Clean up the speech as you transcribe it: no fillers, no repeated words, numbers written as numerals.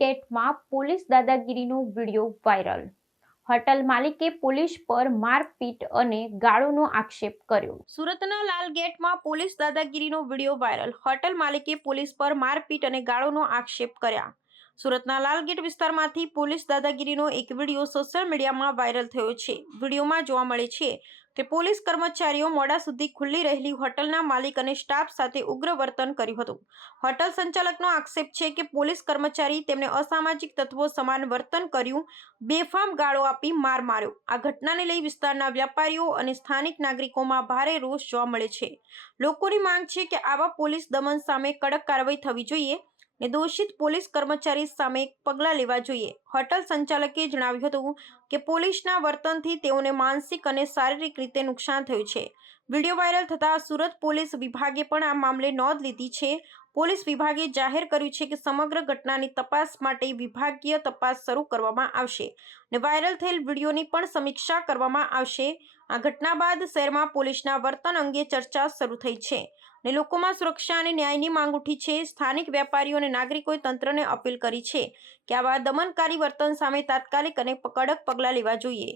ગેટમાં police દાદાગીરીનો video viral. Hotel માલિકે police પર મારપીટ અને ગાળોનો આક્ષેપ કર્યો। સુરતના લાલ ગેટમાં પોલીસ દાદાગીરીનો વિડીયો વાયરલ। હોટલ માલિકે પોલીસ પર મારપીટ અને ગાળોનો આક્ષેપ કર્યા। સુરતના લાલગેટ વિસ્તારમાંથી પોલીસ દાદાગીરીનો એક વિડીયો સોશિયલ મીડિયામાં વાયરલ થયો છે। વિડીયોમાં જોવા મળે છે કે પોલીસ કર્મચારીઓ મોડા સુધી ખુલ્લી રહેલી હોટલના માલિક અને સ્ટાફ સાથે ઉગ્ર વર્તન કર્યું હતું। હોટલ સંચાલકનો આક્ષેપ છે કે પોલીસ કર્મચારી તેમને અસામાજિક તત્વો સમાન વર્તન કર્યું, બેફામ ગાળો આપી માર માર્યો। આ ઘટનાને લઈ વિસ્તારના વ્યાપારીઓ અને સ્થાનિક નાગરિકોમાં ભારે રોષ જોવા મળે છે। લોકોની માંગ છે કે આવા પોલીસ દમન સામે કડક કાર્યવાહી થવી જોઈએ ને દોષિત પોલીસ કર્મચારી સામે પગલાં લેવા જોઈએ। હોટલ સંચાલકે જણાવ્યું હતું કે પોલીસના વર્તનથી તેઓને માનસિક અને શારીરિક રીતે નુકસાન થયું છે। વિડીયો વાયરલ થતાં સુરત પોલીસ વિભાગે પણ આ મામલે નોંધ લીધી છે। પોલીસ વિભાગે જાહેર કર્યું છે કે સમગ્ર ઘટનાની તપાસ માટે વિભાગીય તપાસ શરૂ કરવામાં આવશે અને વાયરલ થયેલ વિડીયોની પણ સમીક્ષા કરવામાં આવશે। આ ઘટના બાદ શહેરમાં પોલીસના વર્તન અંગે ચર્ચા શરૂ થઈ છે અને લોકોમાં સુરક્ષા અને ન્યાયની માંગ ઉઠી છે। સ્થાનિક વેપારીઓ અને નાગરિકોએ તંત્રને અપીલ કરી છે કે આવા દમનકારી વર્તન સામે તાત્કાલિક અને કડક પગલાં લેવા જોઈએ।